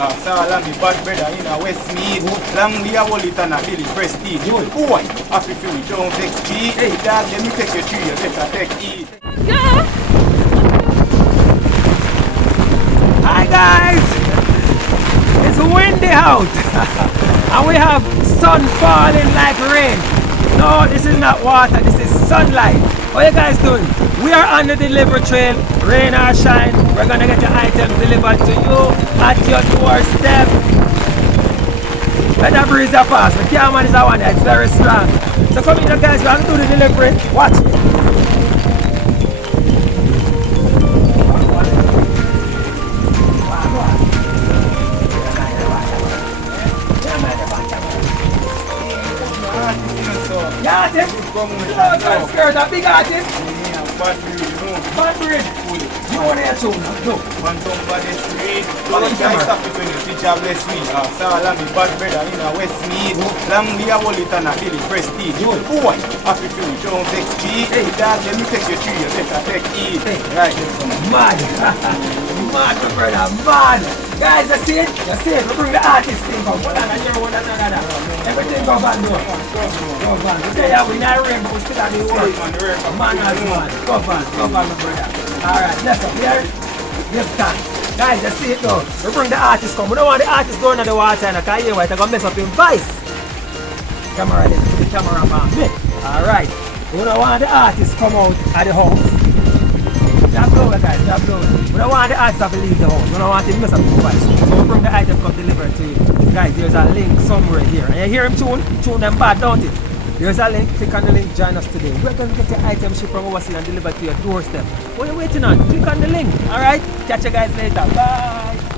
Saul and me bad brother in a Westmead. Langley a hold it and a Billy Prestige. Boy, happy feel we don't vex G. Hey dad, let me take you through, you better take E. Yeah. Hi guys! It's windy out and we have sun falling like rain. No, this is not water, this is sunlight. What you guys doing? We are on the delivery trail, rain or shine. We're gonna get the items delivered to you at your doorstep. Let that breeze pass, the camera is a one, it's very strong. So come in guys, we're gonna do the delivery. Watch. Yeah, artist. Skirt, a big artist. Bad bridge. You want to hear tune? No. One somebody street. All the guys have to finish the job less me. Saul and me bad brother in a Westmead. Langley a hold it and a Billy Prestige. Boy, happy feel we don't vex G. Hey dad, let me take you through, you better take E. Right, this one. Mad. Mad, my brother, mad. Guys, you see it? You see it? We bring the artist thing up. One and here, one and another. Everything goes on though. Goes on. We tell you we not rain, but we still have the work. Man as man. Go on, my brother. Alright, let's up here. Give thanks. Guys, you see it though. We bring the artist come. We don't want the artist going in the water and I can't hear what they're going to mess up in vice. Camera there, the cameraman. Alright. We don't want the artist come out of the house. Drop lower guys, drop lower. We don't want the artist to leave the house. We don't want him to mess up the device. So we bring the item come delivered to you. Guys, there's a link somewhere here. And you hear him tune them bad, don't it? There's a link, click on the link, join us today. We're going to get your item shipped from overseas and delivered to your doorstep. What are you waiting on? Click on the link, alright? Catch you guys later, bye!